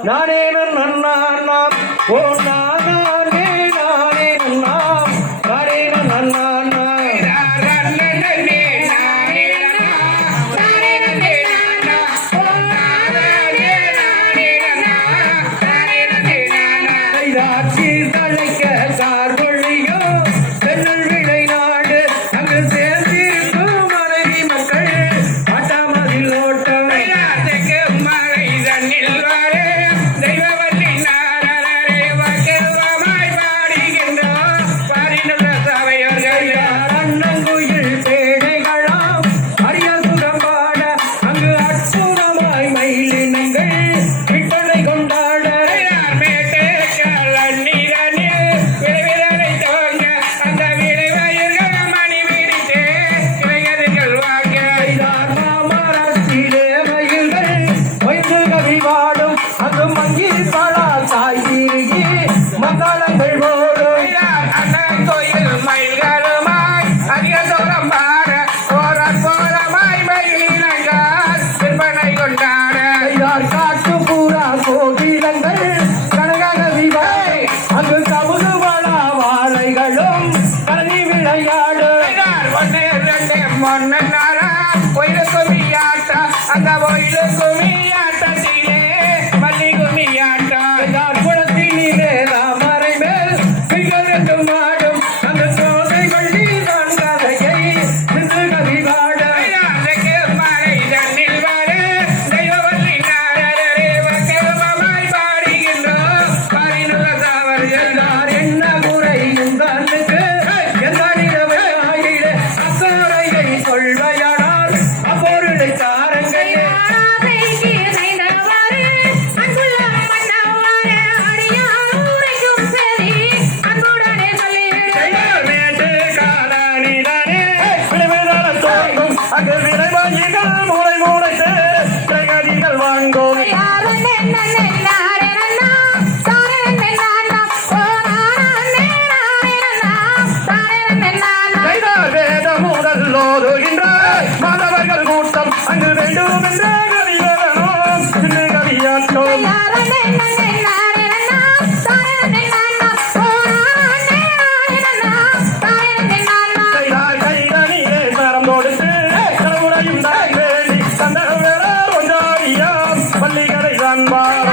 நானே நன்னா ஓ நானே நானே நன்னா நானே நன்னா தழைக்க சார்பொழியோ தென்னல் விளை நாடு அங்கு சேர்ந்திருக்கும் மனைவி மக்கள் ஆட்டாமதில் ஓட்டம் மழை தண்ணில் வாரே தெய்வவல்லி நாரே வக்கமாய் பாடுகின்றோம் பாடினுள்ள சபையோர்கள் அண்ணங்குயில் பேடைகளாம் அரிய சுரம் பாட அங்கு அற்புதமாய் மயிலினங்கள் விட்டனை கொண்டாட அந்த மங்கி பலா சாயி மங்களங்கள் போடும் கோயில் மயில்களுமாய் அதிக தூரம் பாட போரமாய் மயிலினங்கள் விற்பனை கொண்டாட காட்டு பூரா கோகிலங்கள் கனகவிவாய் அங்கு கமுது வளா வாழைகளும் கல்வி விளையாடு ஒன்னே ரெண்டே மொன்ன கோயிலு குமியாட்ட அந்த கோயிலு குமியாட்டத்திலே மல்லி குமியாட்டம் குளத்திலே தாமரை மேல் சிகரெட்டும் மாடும் அந்த சோதை வள்ளி தான் கதையை நின்று கவி பாட மழை தண்ணில் வார தெய்வவல்லி நாரே வக்கமாய் பாடுகின்றோம் பாடினுள்ள சாவர் எல்லார் என்ன முறை இந்த அண்ணுக்கு எந்த நிலவு ஆயிட அக்கறையை சொல்வையானால் அப்பொருளை தாரங்கள் அங்கு விரைவாயிகள் மூளை மூளைத்து கைகடிகள் வாங்கும் வேத முதல் ஓதுகின்ற மாணவர்கள் கூட்டம் அங்கு வேண்டும் என்ற கவியரனும் கவியாற்றோம் பள்ளிகளை காண்பார்